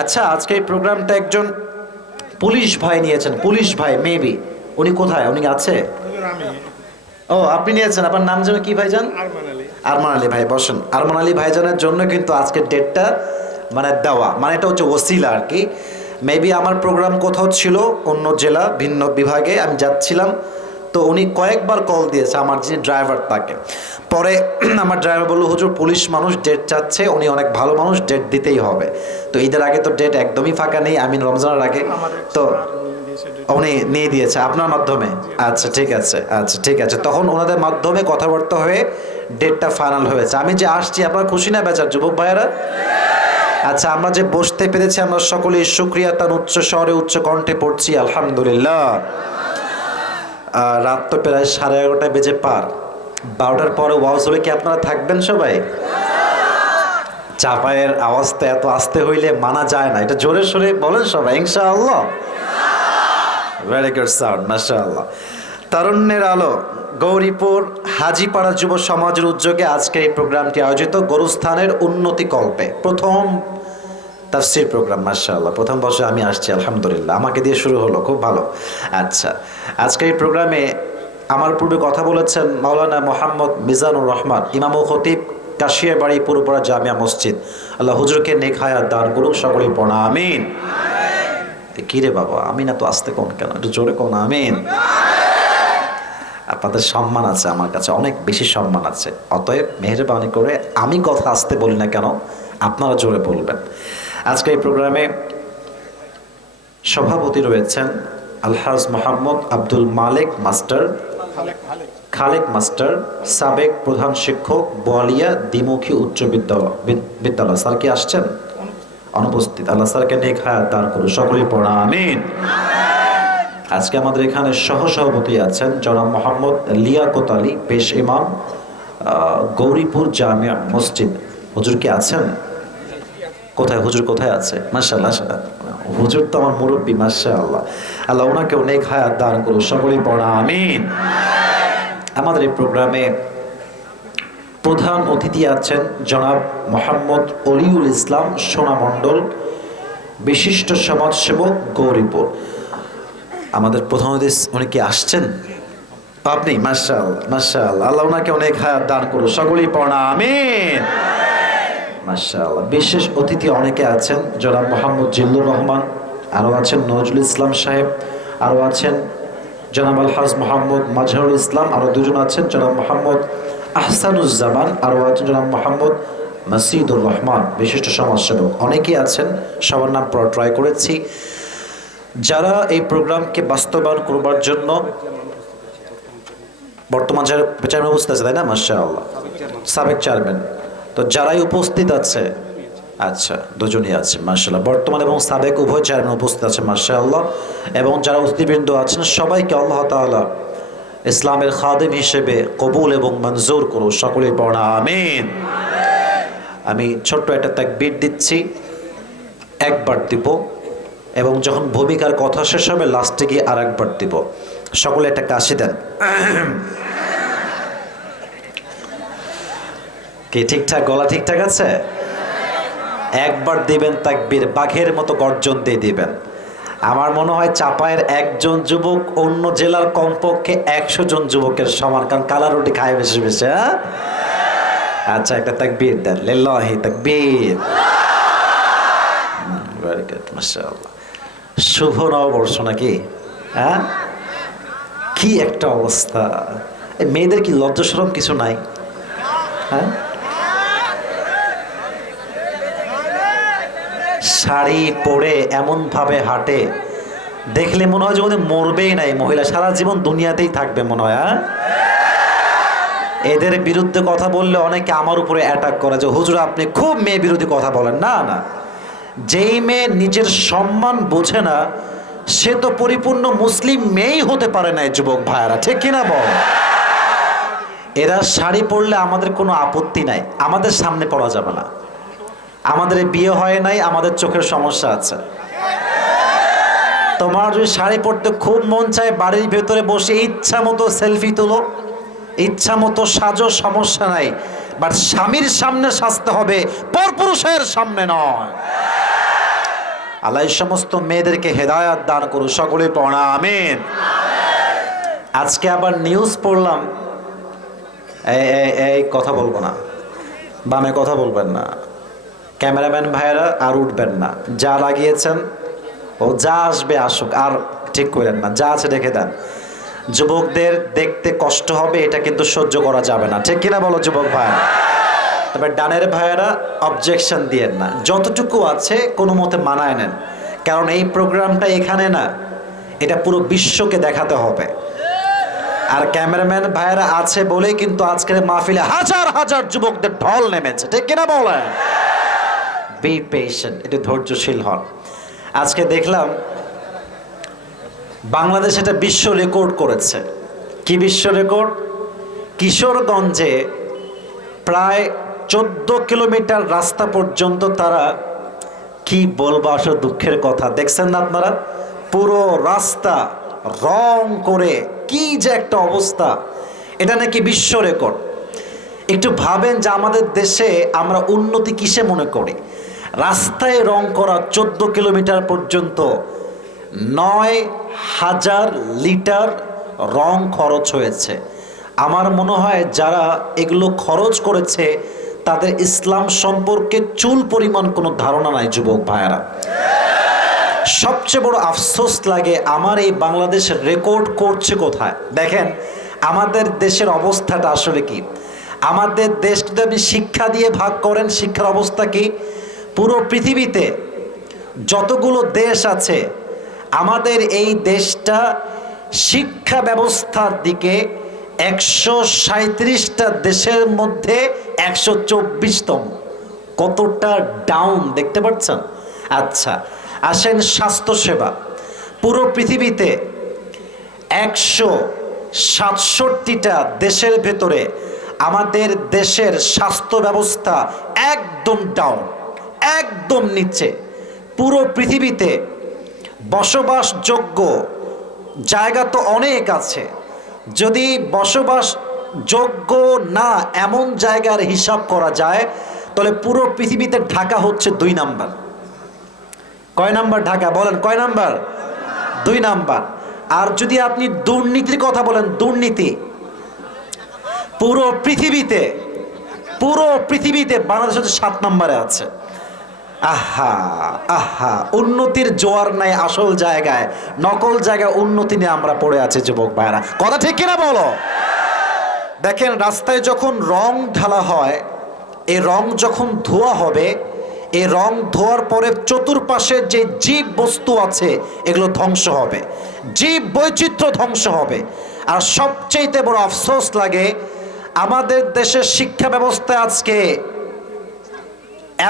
আচ্ছা, আজকে এই প্রোগ্রামটা একজন পুলিশ ভাই নিয়েছেন, পুলিশ ভাই মেবি। উনি কোথায়? উনি আছে? ও, আপনি নিয়েছেন। আপনার নাম যেন কি ভাইজান? আরমান আলী ভাই, বসেন। আরমান আলী ভাইজানের জন্য কিন্তু আজকের ডেটটা মানে দেওয়া, মানে এটা হচ্ছে ওসিলা আর কি। মেবি আমার প্রোগ্রাম কোথাও ছিল অন্য জেলা, ভিন্ন বিভাগে, আমি যাচ্ছিলাম, তো উনি কয়েকবার কল দিয়েছে আমার যিনি ড্রাইভার তাকে। পরে আমার ড্রাইভার বললো, হুজুর পুলিশ মানুষ ডেট চাচ্ছে, উনি অনেক ভালো মানুষ, ডেট দিতেই হবে। তো ঈদের আগে তো ডেট একদমই ফাঁকা নেই, আমি রমজানের আগে, তো উনি নিয়ে দিয়েছে আপনার মাধ্যমে। আচ্ছা ঠিক আছে, আচ্ছা ঠিক আছে, তখন ওনাদের মাধ্যমে কথাবার্তা হয়ে ডেটটা ফাইনাল হয়েছে। আমি যে আসছি, আপনার খুশি না বেচার যুবক ভাইয়েরা? আচ্ছা, আমরা যে বসতে পেরেছি, আমরা সকলেই শুকরিয়া তার উচ্চ স্বরে উচ্চ কণ্ঠে পড়ছি আলহামদুলিল্লাহ। রাত তো প্রায় 11:30 বেজে পার, 12টার পরে ওয়াজ হলে কি আপনারা থাকবেন সবাই? চাপায়ের আওয়াজটা এত আস্তে হইলে মানা যায় না, এটা জোরে সোরে বলেন সবাই ইনশাআল্লাহ। ভেরি গুড সাউন্ড, মাশাআল্লাহ। তারুণ্যের আলো গৌরীপুর হাজীপাড়া যুব সমাজের উদ্যোগে আজকে এই প্রোগ্রামটি আয়োজিত, গরুস্থানের উন্নতি কল্পে প্রথম তাফসীর প্রোগ্রাম। মাশাআল্লাহ, প্রথম বর্ষে আমি আসছি আলহামদুলিল্লাহ, আমাকে দিয়ে শুরু হলো, খুব ভালো। আচ্ছা, আজকে এই প্রোগ্রামে আমার পূর্বে কথা বলেছেন মাওলানা মোহাম্মদ মিজানুর রহমান, ইমাম ও খতিব, কাশিয়াবাড়ি পুরোপাড়া জামিয়া মসজিদ। আল্লাহ হুজুরকে নেক হায়াত দান করুক, সকলেই পড়া আমিন। কি রে বাবা, আমি না তো আসতে কোন, কেন একটু জোরে কোন আমিন। আপনাদের সম্মান আছে আমার কাছে, অনেক বেশি সম্মান আছে, অতএব মেহেরবানি করে আমি কথা আসতে বলি না কেন, আপনারা জোরে বলবেন। আজকে এই প্রোগ্রামে সভাপতি রয়েছেন আলহাজ মোহাম্মদ আব্দুল মালিক মাস্টার, খালেক মাস্টার, সাবেক প্রধান শিক্ষক, বোয়ালিয়া দ্বিমুখী উচ্চ বিদ্যালয়। স্যার কি আসছেন? অনুপস্থিত। আল্লাহ স্যারকে নেক হায়াত দান করুন, সকলেই পড়া আমিন। আজকে আমাদের এখানে সহসভাপতি আছেন জনাব মোহাম্মদ লিয়াকত আলী, পেশ ইমাম, গৌরীপুর জামিয়া মসজিদ। হুজুর কি আছেন? কোথায় হুজুর, কোথায় আছে? মাশাআল্লাহ, হুজুর তো আমার মুরব্বী, মাশাআল্লাহ। আল্লাহ ওনাকে নেক হায়াত দান করুন, সকলেই পড়া আমিন। আমাদের এই প্রোগ্রামে প্রধান অতিথি আছেন জনাব মোহাম্মদ অলিউল ইসলাম সোনামণ্ডল, বিশিষ্ট সমাজসেবক, গৌরীপুর। আমাদের প্রধান অতিথি উনি কি আসছেন? আপনি? মাশাআল্লাহ, মাশাআল্লাহ, আল্লাহ ওনাকে অনেক হায়াত দান করুন, সকলেই পড়া আমিন। মাশাআল্লাহ। বিশেষ অতিথি অনেকে আছেন, জনাব মোহাম্মদ জিল্লুর রহমান, আরও আছেন নজরুল ইসলাম সাহেব, আরও আছেন জনাব আলহাজ মোহাম্মদ মাজহারুল ইসলাম, আরও দুজন আছেন জনাব মোহাম্মদ আহসানুজ্জামান, আরও আছেন জনাব মোহাম্মদ মাসিদুর রহমান, বিশিষ্ট সমাজসেবক। অনেকেই আছেন, সবার নাম পড়া ট্রাই করেছি। যারা এই প্রোগ্রামকে বাস্তবায়ন করবার জন্য বর্তমান চেয়ারম্যান উপস্থিত আছে, তাই না? মাশাআল্লাহ, সাবেক চেয়ারম্যান। তো যারাই উপস্থিত আছে, আচ্ছা দুজনই আছে মাশাআল্লাহ, বর্তমান এবং সাবেক উভয় চেয়ারম্যান উপস্থিত আছে মাশাআল্লাহ। এবং যারা অতিথিবৃন্দ আছেন সবাইকে আল্লাহ তাআলা ইসলামের খাদেম হিসেবে কবুল এবং মঞ্জুর করুন, সকলেই পড়া আমিন। আমি ছোট্ট একটা তাকবীর দিচ্ছি, একবার দিব, এবং যখন ভূমিকার কথা শেষ হবে লাস্টে গিয়ে আর একবার দিব। সকলে একটা কাশি দেন। কি ঠিকঠাক? গলা ঠিকঠাক আছে? একবার দিবেন তাকবীর, বাঘের মতো গর্জন দিয়ে দিবেন। আমার মনে হয় চাপায়ের একজন যুবক অন্য জেলার কমপক্ষে 100 জন যুবকের সমান, কারণ কালা রুটি খায় বেশি বেশি। হ্যাঁ, আচ্ছা একটা তাকবীর দেন, লিল্লাহি তাকবীর। ভেরি গুড, মাশাআল্লাহ। শুভ নববর্ষ নাকি? হ্যাঁ, কি একটা অবস্থা! মেয়েদের কি লজ্জা শরম কিছু নাই? হ্যাঁ, শাড়ি পরে এমন ভাবে হাঁটে, দেখলে মনে হয় যে ওদের মরবেই নাই, মহিলা সারা জীবন দুনিয়াতেই থাকবে মনে হয়। হ্যাঁ, এদের বিরুদ্ধে কথা বললে অনেকে আমার উপরে অ্যাটাক করে যে হুজুর আপনি খুব মেয়ে বিরোধী কথা বলেন। না না, যেই মেয়ে নিজের সম্মান বোঝে না সে তো পরিপূর্ণ মুসলিম মেয়েই হতে পারে না। যুবক ভাইয়ারা, ঠিক কিনা বল? এরা শাড়ি পরলে আমাদের কোনো আপত্তি নাই, আমাদের সামনে পড়া যাবে না। আমাদের বিয়ে হয় নাই, আমাদের চোখের সমস্যা আছে। তোমার যদি শাড়ি পরতে খুব মন চায়, বাড়ির ভেতরে বসে ইচ্ছা মতো সেলফি তোলো, ইচ্ছা মতো সাজো, সমস্যা নাই, বাট স্বামীর সামনে সাজতে হবে, পরপুরুষের সামনে নয়। আল্লাহ এই সমস্ত মেয়েদেরকে হেদায়াত দান করুন, সকলে পড়া আমিন। আজকে আবার নিউজ পড়লাম, এই কথা বলবো না, বামে কথা বলবেন না, ক্যামেরাম্যান ভাইয়েরা আর উঠবেন না, যা লাগিয়েছেন ও যা আসবে আসুক, আর ঠিক করেন না, যা আছে রেখে দেন। যুবকদের দেখতে কষ্ট হবে, এটা কিন্তু সহ্য করা যাবে না, ঠিক কিনা বলো যুবক ভাইয়েরা? তবে ডানের ভাইয়েরা অবজেকশন দিয়েন না, যতটুকু আছে কোনো মতে মানায় নেন, কারণ এই প্রোগ্রামটা এখানে না, এটা পুরো বিশ্বকে দেখাতে হবে। আর ক্যামেরাম্যান ভাইয়েরা আছে বলেই কিন্তু আজকের মাহফিলে হাজার হাজার যুবকদের ঢল নেমেছে, ঠিক কিনা বলেন? বি পেশেন্ট, একটু ধৈর্যশীল হন। আজকে দেখলাম বাংলাদেশ এটা বিশ্ব রেকর্ড করেছে। কি বিশ্ব রেকর্ড? কিশোরগঞ্জে প্রায় 14 কিলোমিটার রাস্তা পর্যন্ত তারা, কি বলবো আসলে দুঃখের কথা, দেখছেন না আপনারা? পুরো রাস্তা রং করে কি যে একটা অবস্থা, এটা নাকি বিশ্ব রেকর্ড। একটু ভাবেন যে আমাদের দেশে আমরা উন্নতি কিসে মনে করি? রাস্তায় রং করা 14 কিলোমিটার পর্যন্ত 9,000 লিটার রং খরচ হয়েছে। আমার মনে হয় যারা এগুলো খরচ করেছে তাদের ইসলাম সম্পর্কে চুল পরিমাণ কোনো ধারণা নাই যুবক ভাইয়েরা। সবচেয়ে বড় আফসোস লাগে আমার এই বাংলাদেশের রেকর্ড করছে কোথায়। দেখেন আমাদের দেশের অবস্থাটা আসলে কি। আমাদের দেশ যদি আপনি শিক্ষা দিয়ে ভাগ করেন, শিক্ষার অবস্থা কি? পুরো পৃথিবীতে যতগুলো দেশ আছে আমাদের এই দেশটা শিক্ষা ব্যবস্থার দিকে 137টা দেশের মধ্যে 124তম। কতটা ডাউন দেখতে পাচ্ছেন? আচ্ছা আসেন স্বাস্থ্যসেবা, পুরো পৃথিবীতে 167টা দেশের ভেতরে আমাদের দেশের স্বাস্থ্য ব্যবস্থা একদম ডাউন, একদম নিচে। পুরো পৃথিবীতে বসবাসযোগ্য জায়গা তো অনেক আছে, যদি বসবাসযোগ্য না এমন জায়গার হিসাব করা যায় তাহলে পুরো পৃথিবীতে ঢাকা হচ্ছে 2 নাম্বার। কয় নাম্বার ঢাকা? বলেন কয় নাম্বার? 2 নাম্বার। আর যদি আপনি দুর্নীতির কথা বলেন, দুর্নীতি পুরো পৃথিবীতে বাংলাদেশ হচ্ছে 7 নম্বরে আছে। আহা আহা, উন্নতির জোয়ার নাই আসল জায়গায়, নকল জায়গায় উন্নতি নিয়ে আমরা পড়ে আছি যুবক ভাইরা, কথা ঠিক কিনা বলো? দেখেন রাস্তায় যখন রং ঢালা হয়, এই রং যখন ধোয়া হবে, এই রং ধোয়ার পরে চতুর্পাশের যে জীব বস্তু আছে এগুলো ধ্বংস হবে, জীব বৈচিত্র্য ধ্বংস হবে। আর সবচেয়ে বড় আফসোস লাগে আমাদের দেশের শিক্ষা ব্যবস্থায় আজকে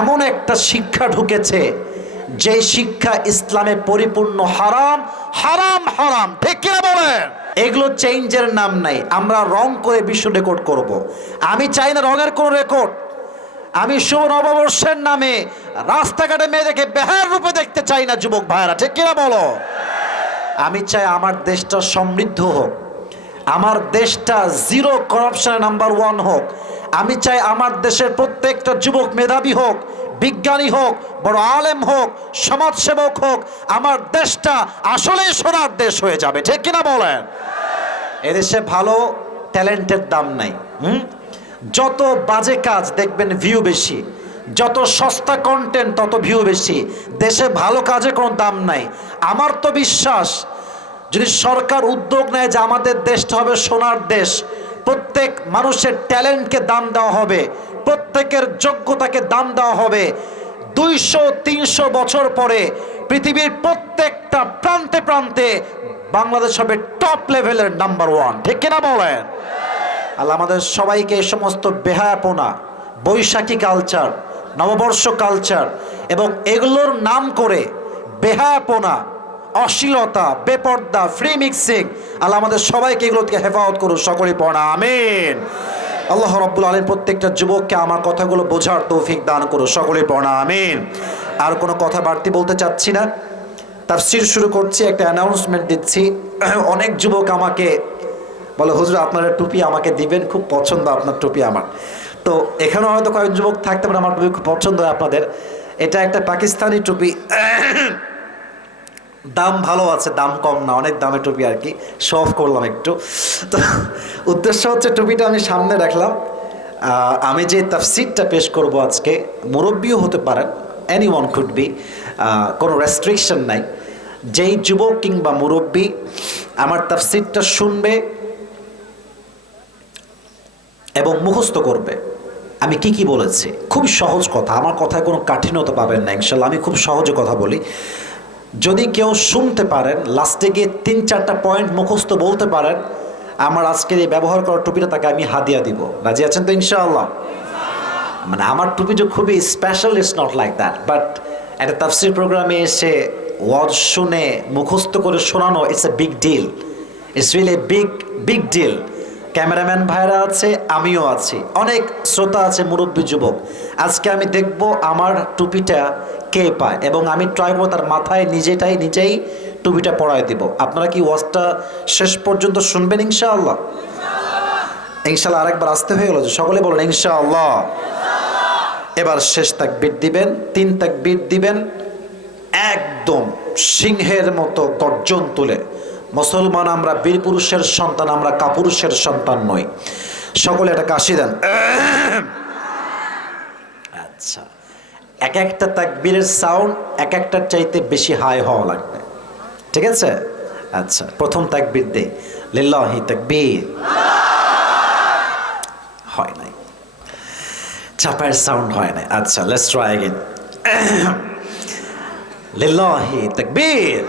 এমন একটা শিক্ষা ঢুকেছে যে শিক্ষা ইসলামে পরিপূর্ণ হারাম হারাম হারাম, ঠিক কিনা বলেন? এগুলো চেঞ্জের নাম নাই, আমরা রং করে বিশ্ব রেকর্ড করব। আমি চাই না রঙের কোনো রেকর্ড। আমি শুভ নববর্ষের নামে রাস্তাঘাটে মেয়েদেরকে বেহার রূপে দেখতে চাই না যুবক ভাইরা, ঠিক কিনা বলো? আমি চাই আমার দেশটা সমৃদ্ধ হোক, আমার দেশটা জিরো করাপশনের নাম্বার 1 হোক। আমি চাই আমার দেশের প্রত্যেকটা যুবক মেধাবী হোক, বিজ্ঞানী হোক, বড় আলেম হোক, সমাজসেবক হোক। আমার দেশটা আসলেই সোনার দেশ হয়ে যাবে, ঠিক কিনা বলেন? এদেশে ভালো ট্যালেন্টের দাম নাই। যত বাজে কাজ দেখবেন ভিউ বেশি, যত সস্তা কন্টেন্ট তত ভিউ বেশি। দেশে ভালো কাজে কোনো দাম নাই। আমার তো বিশ্বাস যদি সরকার উদ্যোগ নেয় যে আমাদের দেশটা হবে সোনার দেশ, প্রত্যেক মানুষের ট্যালেন্টকে দাম দেওয়া হবে, প্রত্যেকের যোগ্যতাকে দাম দেওয়া হবে, 200-300 বছর পরে পৃথিবীর প্রত্যেকটা প্রান্তে প্রান্তে বাংলাদেশ হবে টপ লেভেলের নাম্বার 1, ঠিক কিনা বলেন? আল্লাহ আমাদের সবাইকে এই সমস্ত বেহায়াপনা, বৈশাখী কালচার, নববর্ষ কালচার এবং এগুলোর নাম করে বেহায়াপনা, অশ্লীলতা, বেপর্দা, ফ্রি মিক্সিং, আল্লাহ আমাদের সবাইকে এগুলো থেকে হেফাজত করুন, সকলে পড়া আমিন। আল্লাহ রাব্বুল আলামিন প্রত্যেকটা যুবককে আমার কথাগুলো বোঝার তৌফিক দান করুন, সকলে পড়া আমিন। আর কোনো কথা বাড়তি বলতে চাচ্ছি না, তাফসীর শুরু করছি। একটা অ্যানাউন্সমেন্ট দিচ্ছি। অনেক যুবক আমাকে বলে হুজুর আপনার টুপি আমাকে দিবেন, খুব পছন্দ আপনার টুপি আমার। তো এখানে হয়তো কয়েক যুবক থাকতে পারে আমার টুপি খুব পছন্দ হয় আপনাদের। এটা একটা পাকিস্তানি টুপি, দাম ভালো আছে, দাম কম না, অনেক দামে টুপি আর কি, শো অফ করলাম একটু। তো উদ্দেশ্য হচ্ছে টুপিটা আমি সামনে রাখলাম। আমি যে তাফসিরটা পেশ করব আজকে, মুরব্বিও হতে পারেন, এনিওয়ান কুড বি, কোনো রেস্ট্রিকশন নাই। যেই যুবক কিংবা মুরব্বি আমার তাফসিরটা শুনবে এবং মুখস্থ করবে আমি কি কি বলেছি। খুব সহজ কথা, আমার কথায় কোনো কাঠিন্যতা পাবেন না ইনশাল্লাহ, আমি খুব সহজে কথা বলি। যদি কেউ শুনতে পারেন, লাস্টে গিয়ে 3-4টা পয়েন্ট মুখস্থ বলতে পারেন, আমার আজকের এই ব্যবহার করা টুপিটা তাকে আমি হাদিয়া দিব। রাজি আছেন তো ইনশাআল্লাহ? মানে আমার টুপি যে খুবই special, it's not like that, but একটা তাফসির প্রোগ্রামে এসে ওয়াজ শুনে মুখস্থ করে শোনানো, it's a big deal, it's really big deal. Cameraman ভাইরা আছে, আমিও আছি, অনেক শ্রোতা আছে, মুরব্বী যুবক। আজকে আমি দেখব আমার টুপিটা কে পায়, এবং আমি ট্রাই করবো তার মাথায় নিজেই টুপিটা পরায় দিব। আপনারা কি ওয়াজটা শেষ পর্যন্ত শুনবেন ইনশাআল্লাহ? ইনশাআল্লাহ। আরেকবার আসতে হয়ে গেল যে, সকলে বলেন ইনশাআল্লাহ। এবার শেষ তাকবীর দিবেন, 3 তাকবীর দিবেন, একদম সিংহের মতো গর্জন তুলে। মুসলমান আমরা, বীর পুরুষের সন্তান আমরা, কাপুরুষের সন্তান নই। সকলে একটা কাশি দেন। আচ্ছা, এক একটা তাকবীরের সাউন্ড এক একটার চাইতে বেশি হাই হওয়া লাগবে, ঠিক আছে? আচ্ছা, প্রথম তাকবীর দে, লিল্লাহি তাকবীর। হয় নাই, চাপার সাউন্ড হয় নাই। আচ্ছা, লেটস ট্রাই अगेन। লিল্লাহি তাকবীর।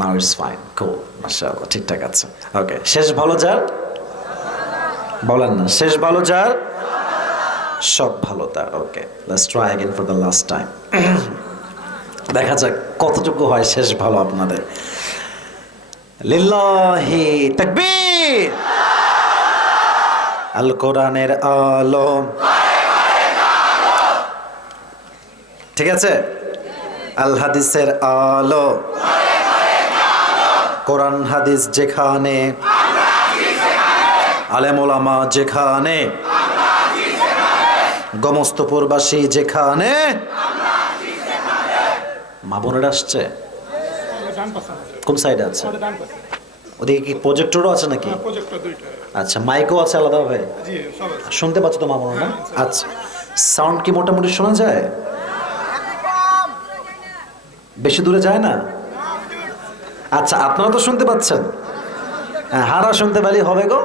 নাও ইটস ফাইন, কুল, মাশাআল্লাহ, ঠিকঠাক আছে। ওকে, শেষ ভালো যার, বলেন না, শেষ ভালো যার, সব ভালো তার। Okay, let's try again for the last time. দেখা যাক কতটুকু হয় শেষ ভালো আপনাদের। লিল্লাহি তাকবীর। আল কোরআনের আলো, ঠিক আছে? আল হাদিসের আলো, কোরআন হাদিস যেখানে, আলেম ওলামা যেখানে, গমস্তপুরবাসী যেখানে। মা বোনেরা আসছে কোন সাইডে আছে? ওদিকে কি প্রজেক্টরও আছে নাকি? আচ্ছা, মাইকও আছে আলাদাভাবে? শুনতে পাচ্ছ তো মা বোনেরা? আচ্ছা, সাউন্ড কি মোটামুটি শোনা যায়? বেশি দূরে যায় না? আচ্ছা, আপনারা তো শুনতে পাচ্ছেন? হারা শুনতে পেলেই হবে গো,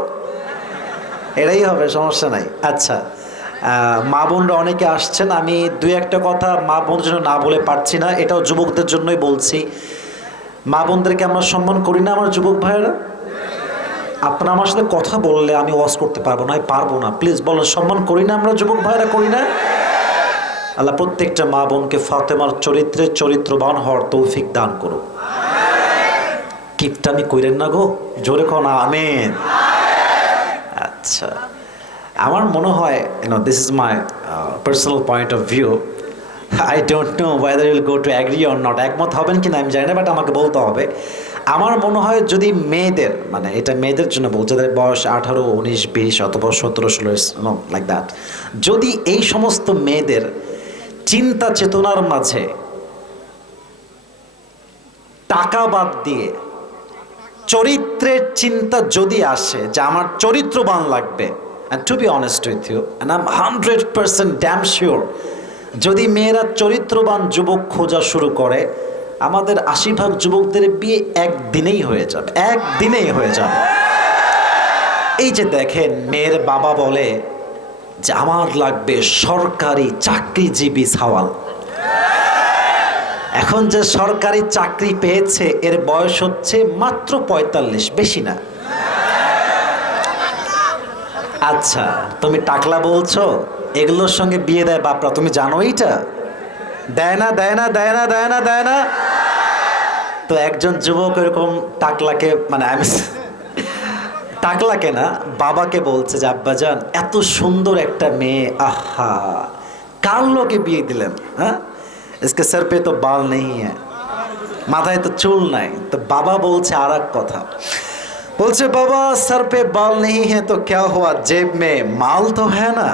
এটাই হবে, সমস্যা নাই। আচ্ছা, মা বোনরা অনেকে আসছেন, আমি 2-1টা কথা মা বোনদের জন্য না বলে পারছি না, এটাও যুবকদের জন্যই বলছি। মা বোনদেরকে আমরা সম্মান করি না আমার যুবক ভাইয়েরা? আপনারা আমার সাথে কথা বললে আমি ওয়াজ করতে পারবো না, পারবো না, প্লিজ বলেন, সম্মান করি না আমরা যুবক ভাইয়েরা, করি না? আল্লাহ প্রত্যেকটা মা বোনকে ফাতেমার চরিত্রে চরিত্রবান হওয়ার তৌফিক দান করুক। কিপটামি কইরেন না গো, জোরে কোন আমিন। আচ্ছা, আমার মনে হয়, this is my personal point of view, I don't know whether you'll go to agree or not, একমত হবেন কিনা আমি জানি না, বাট আমাকে বলতে হবে। আমার মনে হয় যদি মেয়েদের, মানে এটা মেয়েদের জন্য বলছে, যাদের বয়স 18, 19, 20 অথবা 17, 16, লাইক দ্যাট, যদি এই সমস্ত মেয়েদের চিন্তা চেতনার মাঝে টাকা বাদ দিয়ে চরিত্রের চিন্তা যদি আসে যে আমার চরিত্রবান লাগবে, and to be honest with you, and I'm 100% damn sure, যদি মেয়েরা চরিত্রবান যুবক খোঁজা শুরু করে, আমাদের 80% যুবকদের বিয়ে একদিনেই হয়ে যাবে, একদিনেই হয়ে যাবে। এই যে দেখেন, মেয়ের বাবা বলে যে আমার লাগবে সরকারি চাকরিজীবী সাওয়াল। এখন যে সরকারি চাকরি পেয়েছে এর বয়স হচ্ছে মাত্র 45, বেশি না। আচ্ছা, তুমি টাকলা বলছো, এগুলোর সঙ্গে বিয়ে দেয় বাপরা, তুমি জানো এইটা? দেয় না, দেয় না, দেয় না, দেয় না, দেয় না। তো একজন যুবক এরকম টাকলাকে, মানে আমি টাকলাকে না, বাবাকে বলছে যে আব্বাজান, এত সুন্দর একটা মেয়ে, আহা, কার লোকে বিয়ে দিলেন? হ্যাঁ, इसके सर पे तो बाल नहीं है, মাথায় তো চুল নাই। তো বাবা বলছে আর এক কথা, বলছে বাবা सर पे बाल नहीं है तो क्या हुआ, जेब में माल तो है ना।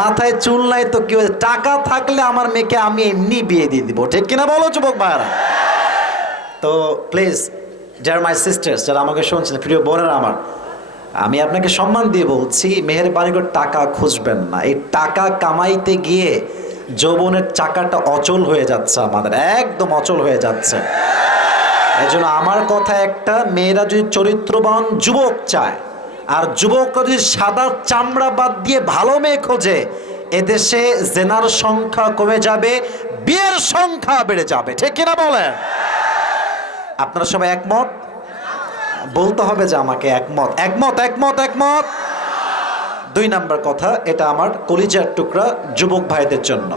মাথায় চুল নাই তো কি হয়েছে, টাকা থাকলে আমার মেয়েকে আমি এমনি বিয়ে দিয়ে দিব, ঠিক কিনা বলো যুবক ভাইরা? তো প্লিজ যারা মাই সিস্টার্স, যারা আমাকে শুনছেন, প্রিয় বোনেরা আমার, আমি আপনাকে সম্মান দিয়ে বলছি, মেহেরবানি করে টাকা খুঁজবেন না। এই টাকা কামাইতে গিয়ে যৌবনের চাকাটা অচল হয়ে যাচ্ছে, আমাদের একদম অচল হয়ে যাচ্ছে। এই জন্য আমার কথা একটা, মেয়েরা যদি চরিত্রবান যুবক চায়, আর যুবকরা যদি সাদা চামড়া বাদ দিয়ে ভালো মেয়ে খোঁজে, এদেশে জেনার সংখ্যা কমে যাবে, বিয়ের সংখ্যা বেড়ে যাবে, ঠিক কিনা বলেন? আপনারা সবাই একমত? বলতে হবে যে আমাকে একমত, একমত, একমত, একমত। 2 নাম্বার কথা, এটা আমার কলিজার টুকরা যুবক ভাইদের জন্য।